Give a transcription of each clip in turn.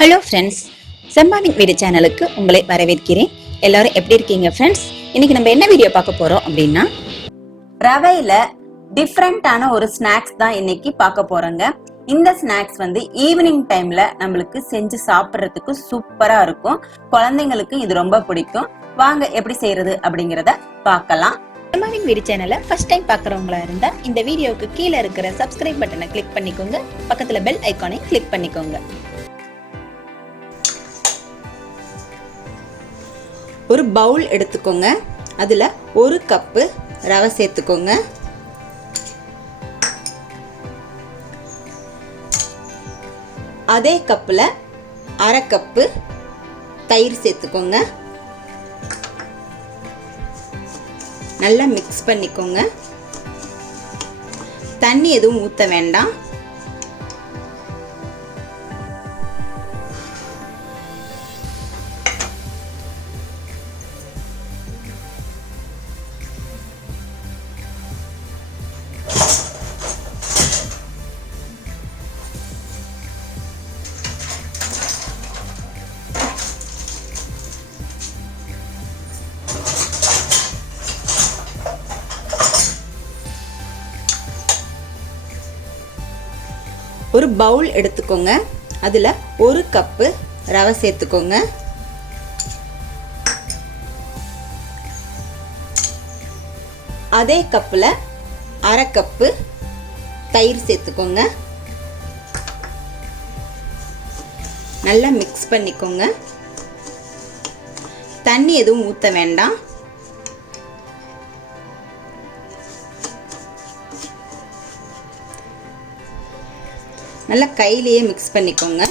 Hello friends, செம்பாவின் வீடு சேனலுக்கு உங்களை வரவேற்கிறேன். எல்லாரும் எப்படி இருக்கீங்க ஃப்ரெண்ட்ஸ்? இன்னைக்கு நம்ம என்ன வீடியோ பார்க்க போறோம் அப்படின்னா, ரவையில டிஃப்ரெண்டான ஒரு ஸ்நாக்ஸ் தான் இன்னைக்கு பார்க்க போறோங்க. இந்த ஸ்நாக்ஸ் ஈவினிங் டைம்ல நம்மளுக்கு செஞ்சு சாப்பிட்றதுக்கு சூப்பரா இருக்கும். குழந்தைங்களுக்கு இது ரொம்ப பிடிக்கும். வாங்க எப்படி செய்யறது அப்படிங்கறத பார்க்கலாம். செம்பாவின் வீடு சேனலை ஃபர்ஸ்ட் டைம் பார்க்குறவங்களா இருந்தா இந்த வீடியோவுக்கு கீழே இருக்கிற சப்ஸ்கிரைப் பட்டனை கிளிக் பண்ணிக்கோங்க. பக்கத்துல பெல் ஐக்கானை கிளிக் பண்ணிக்கோங்க. ஒரு பவுல் எடுத்துக்கோங்க. அதில் ஒரு கப்பு ரவை சேர்த்துக்கோங்க. அதே கப்பில் அரை கப்பு தயிர் சேர்த்துக்கோங்க. நல்லா மிக்ஸ் பண்ணிக்கோங்க. தண்ணி எதுவும் ஊற்ற வேண்டாம். ஒரு பவுல் எடுத்துக்கோங்க. அதில் ஒரு கப்பு ரவை சேர்த்துக்கோங்க. அதே கப்பில் அரை கப்பு தயிர் சேர்த்துக்கோங்க. நல்லா மிக்ஸ் பண்ணிக்கோங்க. தண்ணி எதுவும் ஊற்ற வேண்டாம். நல்லா கையிலேயே மிக்ஸ் பண்ணிக்கோங்க.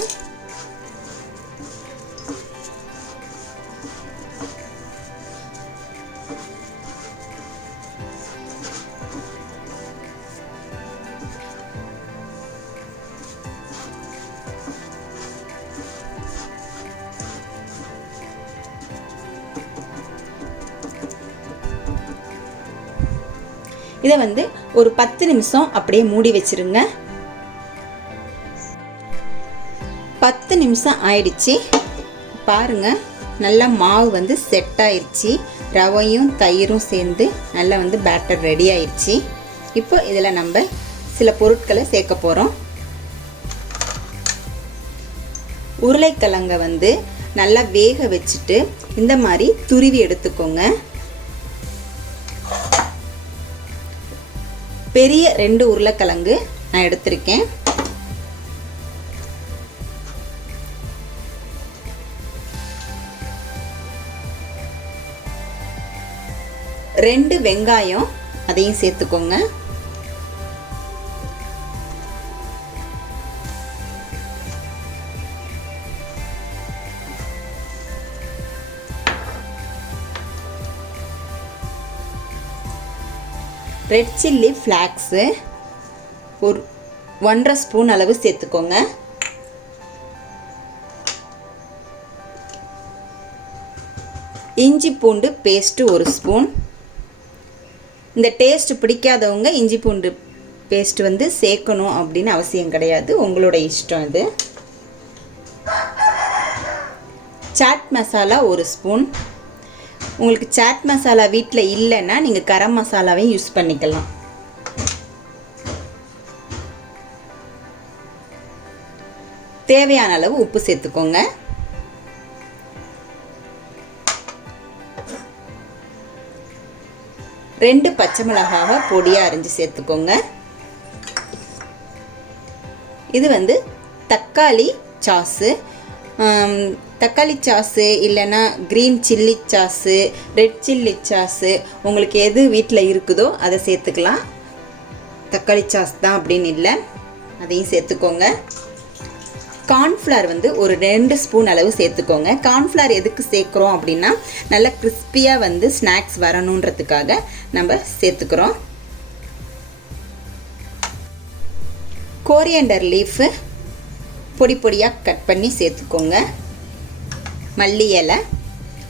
இதை ஒரு 10 நிமிஷம் அப்படியே மூடி வச்சிருங்க. 10 நிமிஷம் ஆயிடுச்சு. பாருங்க, நல்லா மாவு செட் ஆயிடுச்சு. ரவையும் தயிரும் சேர்ந்து நல்லா பேட்டர் ரெடி ஆயிடுச்சு. இப்போ இதில் நம்ம சில பொருட்களை சேர்க்க போகிறோம். உருளைக்கிழங்கை நல்லா வேக வச்சுட்டு இந்த மாதிரி துருவி எடுத்துக்கோங்க. பெரிய 2 உருளைக்கிழங்கு நான் எடுத்திருக்கேன். ரெண்டு வெங்காயம் அதையும் சேர்த்துக்கோங்க. ரெட் சில்லி ஃப்ளாக்ஸு ஒரு 1.5 ஸ்பூன் அளவு சேர்த்துக்கோங்க. இஞ்சி பூண்டு பேஸ்ட்டு 1 ஸ்பூன். இந்த டேஸ்ட் பிடிக்காதவங்க இஞ்சி பூண்டு பேஸ்ட் சேர்க்கணும் அப்படின்னு அவசியம் கிடையாது, உங்களோட இஷ்டம் இது. சாட் மசாலா 1 ஸ்பூன். உங்களுக்கு சாட் மசாலா வீட்டில் இல்லைன்னா நீங்கள் கரம் மசாலாவையும் யூஸ் பண்ணிக்கலாம். தேவையான அளவு உப்பு சேர்த்துக்கோங்க. ரெண்டு பச்சை மிளகாவை பொடியாக அரிஞ்சு சேர்த்துக்கோங்க. இது தக்காளி சாஸு. தக்காளி சாஸு இல்லைன்னா green chilli sauce, red chilli sauce, உங்களுக்கு எது வீட்டில் இருக்குதோ அதை சேர்த்துக்கலாம். தக்காளி சாஸ் தான் அப்படின்னு இல்லை, அதையும் சேர்த்துக்கோங்க. கார்ன்ஃப்ளவர் ஒரு 2 ஸ்பூன் அளவு சேர்த்துக்கோங்க. கார்ன்ஃப்ளவர் எதுக்கு சேர்க்குறோம் அப்படின்னா நல்லா கிறிஸ்பியாக ஸ்நாக்ஸ் வரணுன்றதுக்காக நம்ம சேர்த்துக்கிறோம். கோரியண்டர் லீஃபு பொடி பொடியாக கட் பண்ணி சேர்த்துக்கோங்க. மல்லி இலை.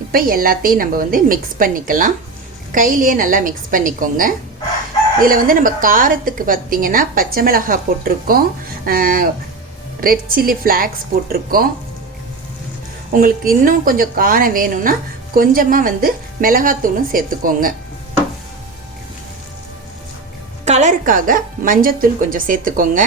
இப்போ எல்லாத்தையும் நம்ம மிக்ஸ் பண்ணிக்கலாம். கையிலேயே நல்லா மிக்ஸ் பண்ணிக்கோங்க. இதில் நம்ம காரத்துக்கு பார்த்திங்கன்னா பச்சை மிளகாய் போட்டிருக்கோம், ரெட் சில்லி ஃப்ளாக்ஸ் போட்டிருக்கோம், உங்களுக்கு இன்னும் கொஞ்சம் காரம் வேணும்னா கொஞ்சமாக வந்து மிளகாத்தூளும் சேர்த்துக்கோங்க. கலருக்காக மஞ்சத்தூள் கொஞ்சம் சேர்த்துக்கோங்க.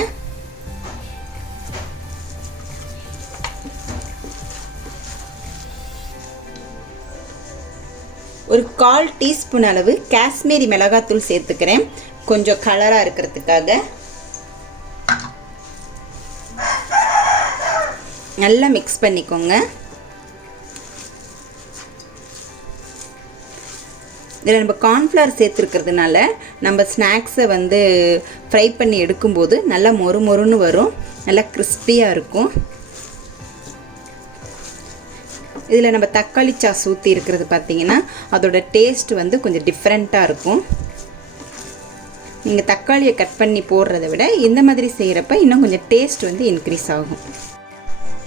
ஒரு 1/4 டீஸ்பூன் அளவு காஷ்மீரி மிளகாத்தூள் சேர்த்துக்கிறேன், கொஞ்சம் கலராக இருக்கிறதுக்காக. நல்லா மிக்ஸ் பண்ணிக்கோங்க. இதில் நம்ம கார்ன்ஃப்ளவர் சேர்த்துருக்கிறதுனால நம்ம ஸ்நாக்ஸை வந்து ஃப்ரை பண்ணி எடுக்கும்போது நல்லா மொறு மொறுன்னு வரும், நல்லா கிறிஸ்பியாக இருக்கும். இதில் நம்ம தக்காளி சாஸ் ஊற்றி இருக்கிறது பார்த்திங்கன்னா அதோட டேஸ்ட் வந்து கொஞ்சம் டிஃப்ரெண்ட்டாக இருக்கும். நீங்கள் தக்காளியை கட் பண்ணி போடுறத விட இந்த மாதிரி செய்கிறப்ப இன்னும் கொஞ்சம் டேஸ்ட் வந்து இன்க்ரீஸ் ஆகும்.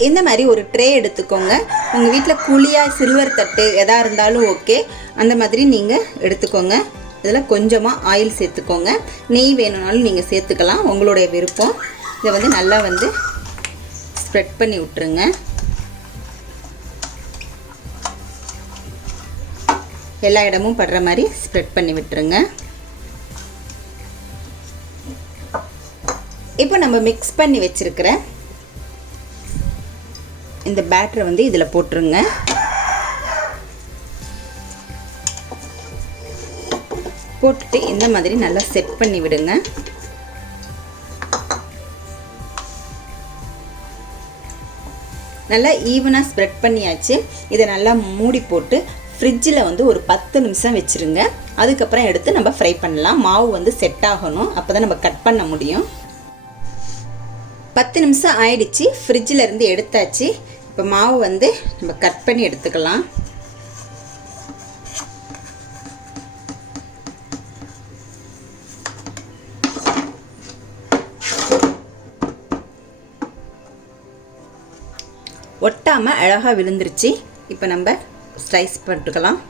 இந்த மாதிரி ஒரு ட்ரே எடுத்துக்கோங்க. உங்கள் வீட்டில் குழியாக சில்வர் தட்டு எதாக இருந்தாலும் ஓகே, அந்த மாதிரி நீங்கள் எடுத்துக்கோங்க. இதில் கொஞ்சமாக ஆயில் சேர்த்துக்கோங்க. நெய் வேணும்னாலும் நீங்கள் சேர்த்துக்கலாம், உங்களுடைய விருப்பம். இதை வந்து நல்லா வந்து ஸ்ப்ரெட் பண்ணி விட்டுருங்க. எல்லா இடமும் படுற மாதிரி ஸ்ப்ரெட் பண்ணி விட்டுருங்க. இப்போ நம்ம மிக்ஸ் பண்ணி வச்சிருக்கிற இந்த பேட்டரை வந்து இதில் போட்டுருங்க. போட்டுட்டு இந்த மாதிரி நல்லா செட் பண்ணி விடுங்க. நல்லா ஈவனாக ஸ்ப்ரெட் பண்ணியாச்சு. இதை நல்லா மூடி போட்டு ஃப்ரிட்ஜில் வந்து ஒரு 10 நிமிஷம் வச்சுருங்க. அதுக்கப்புறம் எடுத்து நம்ம ஃப்ரை பண்ணலாம். மாவு வந்து செட் ஆகணும், அப்போ தான் நம்ம கட் பண்ண முடியும். 10 நிமிஷம் ஆயிடுச்சு, ஃப்ரிட்ஜில் இருந்து எடுத்தாச்சு. இப்போ மாவு வந்து நம்ம கட் பண்ணி எடுத்துக்கலாம். ஒட்டாமல் அழகாக விழுந்துருச்சு. இப்போ நம்ம ஸ்லைஸ் பண்ணிக்கலாம்.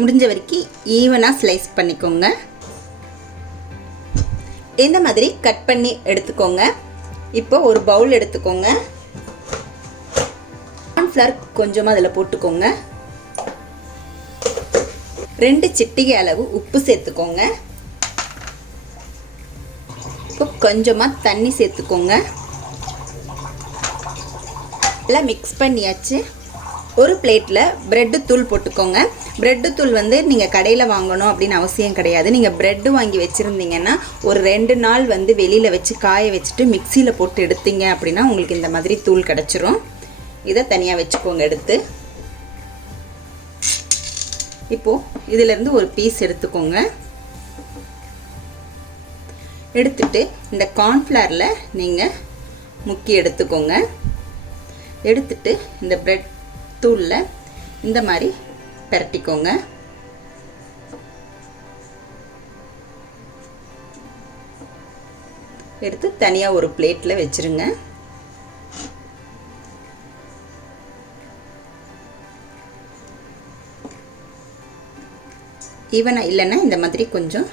முடிஞ்ச வரைக்கும் ஈவனாக ஸ்லைஸ் பண்ணிக்கோங்க. இந்த மாதிரி கட் பண்ணி எடுத்துக்கோங்க. இப்போ ஒரு பவுல் எடுத்துக்கோங்க. கார்ன்ஃப்ளவர் கொஞ்சமாக அதில் போட்டுக்கோங்க. 2 சிட்டிகை அளவு உப்பு சேர்த்துக்கோங்க. இப்போ கொஞ்சமாக தண்ணி சேர்த்துக்கோங்க. எல்லாம் மிக்ஸ் பண்ணியாச்சு. ஒரு பிளேட்டில் ப்ரெட்டு தூள் போட்டுக்கோங்க. ப்ரெட்டு தூள் வந்து நீங்கள் கடையில் வாங்கணும் அப்படின்னு அவசியம் கிடையாது. நீங்கள் ப்ரெட்டு வாங்கி வச்சுருந்தீங்கன்னா ஒரு 2 நாள் வந்து வெளியில் வச்சு காய வச்சுட்டு மிக்சியில் போட்டு எடுத்தீங்க அப்படின்னா உங்களுக்கு இந்த மாதிரி தூள் கிடச்சிரும். இதை தனியாக வச்சுக்கோங்க எடுத்து. இப்போது இதிலேருந்து ஒரு பீஸ் எடுத்துக்கோங்க. எடுத்துட்டு இந்த கார்ன்ஃப்ளவரில் நீங்கள் முக்கி எடுத்துக்கோங்க. எடுத்துட்டு இந்த ப்ரெட் தூளில் இந்த மாதிரி பரட்டிக்கோங்க. எடுத்து தனியாக ஒரு பிளேட்டில் வச்சுருங்க. ஈவனாக இல்லைன்னா இந்த மாதிரி கொஞ்சம்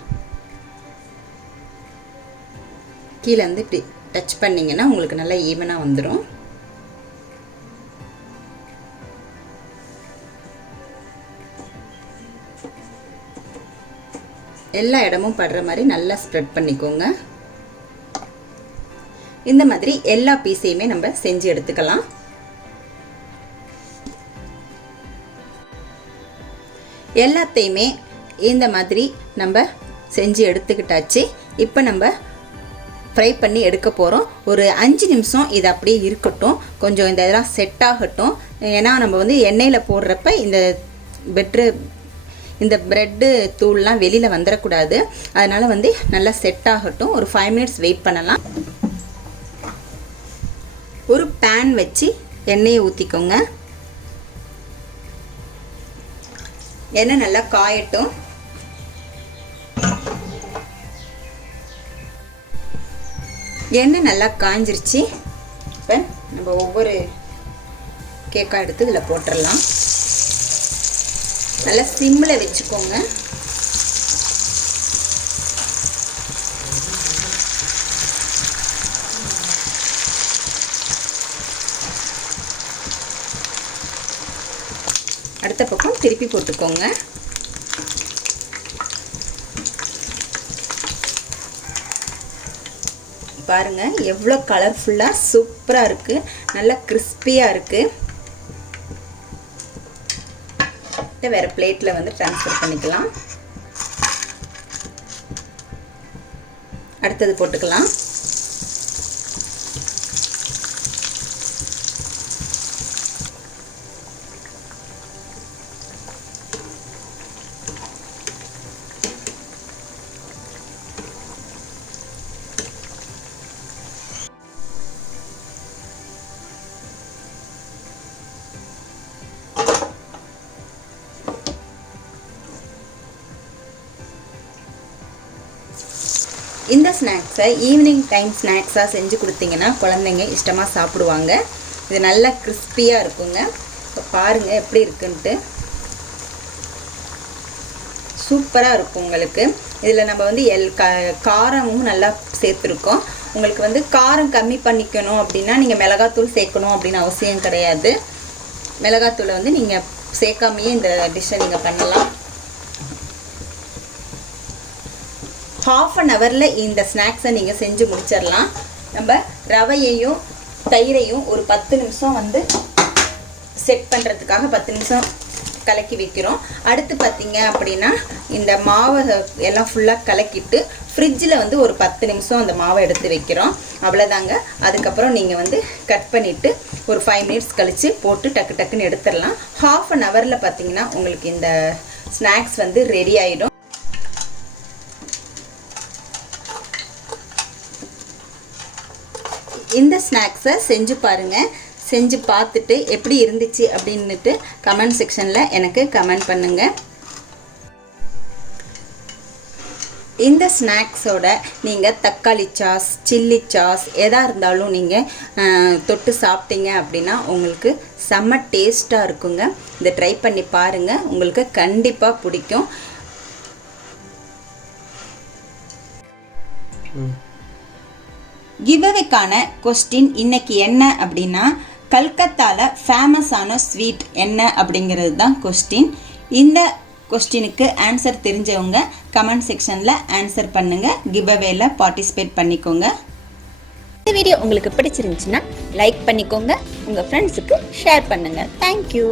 கீழே வந்து இப்படி டச் பண்ணிங்கன்னா உங்களுக்கு நல்லா ஈவனாக வந்துடும். எல்லா இடமும் படுற மாதிரி நல்லா ஸ்ப்ரெட் பண்ணிக்கோங்க. இந்த மாதிரி எல்லா பீஸையுமே நம்ம செஞ்சு எடுத்துக்கலாம். எல்லாத்தையுமே இந்த மாதிரி நம்ம செஞ்சு எடுத்துக்கிட்டாச்சு. இப்போ நம்ம ஃப்ரை பண்ணி எடுக்க போகிறோம். ஒரு 5 நிமிஷம் இது அப்படியே இருக்கட்டும், கொஞ்சம் இந்த இதெல்லாம் செட் ஆகட்டும். ஏன்னா நம்ம வந்து எண்ணெயில் போடுறப்ப இந்த ப்ரெட்டு தூள்லாம் வெளியில் வந்துடக்கூடாது. அதனால் வந்து நல்லா செட் ஆகட்டும். ஒரு 5 மினிட்ஸ் வெயிட் பண்ணலாம். ஒரு பேன் வச்சு எண்ணெயை ஊற்றிக்கோங்க. எண்ணெய் நல்லா காயட்டும். எண்ணெய் நல்லா காஞ்சிருச்சு. இப்போ நம்ம ஒவ்வொரு கேக்காக எடுத்து இதில் போட்டுடலாம். நல்லா சிம்மில் வச்சுக்கோங்க. அடுத்த பக்கம் திருப்பி போட்டுக்கோங்க. பாருங்க எவ்வளோ கலர்ஃபுல்லாக சூப்பராக இருக்குது, நல்லா கிறிஸ்பியாக இருக்குது. வேறு பிளேட்டில் வந்து ட்ரான்ஸ்ஃபர் பண்ணிக்கலாம். அடுத்தது போட்டுக்கலாம். இந்த ஸ்நாக்ஸை ஈவினிங் டைம் ஸ்நாக்ஸாக செஞ்சு கொடுத்தீங்கன்னா குழந்தைங்க இஷ்டமாக சாப்பிடுவாங்க. இது நல்லா கிறிஸ்பியாக இருக்குங்க. இப்போ பாருங்கள் எப்படி இருக்குன்ட்டு. சூப்பராக இருக்கும் உங்களுக்கு. இதில் நம்ம வந்து காரமும் நல்லா சேர்த்துருக்கோம். உங்களுக்கு வந்து காரம் கம்மி பண்ணிக்கணும் அப்படின்னா நீங்கள் மிளகாத்தூள் சேர்க்கணும் அப்படின்னு அவசியம் கிடையாது. மிளகாத்தூளை வந்து நீங்கள் சேர்க்காமையே இந்த டிஷ்ஷை நீங்கள் பண்ணலாம். ½ அன் ஹவரில் இந்த ஸ்நாக்ஸை நீங்கள் செஞ்சு முடிச்சிடலாம். நம்ம ரவையையும் தயிரையும் ஒரு 10 நிமிஷம் வந்து செட் பண்ணுறதுக்காக 10 நிமிஷம் கலக்கி வைக்கிறோம். அடுத்து பார்த்தீங்க அப்படின்னா இந்த மாவை எல்லாம் ஃபுல்லாக கலக்கிட்டு ஃப்ரிட்ஜில் வந்து ஒரு 10 நிமிஷம் அந்த மாவை எடுத்து வைக்கிறோம். அவ்வளோதாங்க. அதுக்கப்புறம் நீங்கள் வந்து கட் பண்ணிவிட்டு ஒரு 5 மினிட்ஸ் கழித்து போட்டு டக்கு டக்குன்னு எடுத்துடலாம். ½ அன் ஹவரில் பார்த்தீங்கன்னா உங்களுக்கு இந்த ஸ்நாக்ஸ் வந்து ரெடி ஆகிடும். இந்த ஸ்நாக்ஸை செஞ்சு பாருங்கள். செஞ்சு பார்த்துட்டு எப்படி இருந்துச்சு அப்படின்னுட்டு கமெண்ட் செக்ஷனில் எனக்கு கமெண்ட் பண்ணுங்கள். இந்த ஸ்நாக்ஸோட நீங்கள் தக்காளி சாஸ், சில்லி சாஸ் எதாக இருந்தாலும் நீங்கள் தொட்டு சாப்பிட்டீங்க அப்படின்னா உங்களுக்கு செம்ம டேஸ்ட்டாக இருக்குங்க. இதை ட்ரை பண்ணி பாருங்கள், உங்களுக்கு கண்டிப்பாக பிடிக்கும். கிவ்அவேக்கான கொஸ்டின் இன்னைக்கு என்ன அப்படின்னா, கல்கத்தாவில் ஃபேமஸான ஸ்வீட் என்ன அப்படிங்கிறது தான் கொஸ்டின். இந்த கொஸ்டினுக்கு ஆன்சர் தெரிஞ்சவங்க கமெண்ட் செக்ஷனில் ஆன்சர் பண்ணுங்கள். கிவ்அவேல பார்ட்டிசிபேட் பண்ணிக்கோங்க. இந்த வீடியோ உங்களுக்கு பிடிச்சிருந்துச்சுன்னா லைக் பண்ணிக்கோங்க, உங்கள் ஃப்ரெண்ட்ஸுக்கு ஷேர் பண்ணுங்கள். தேங்க்யூ.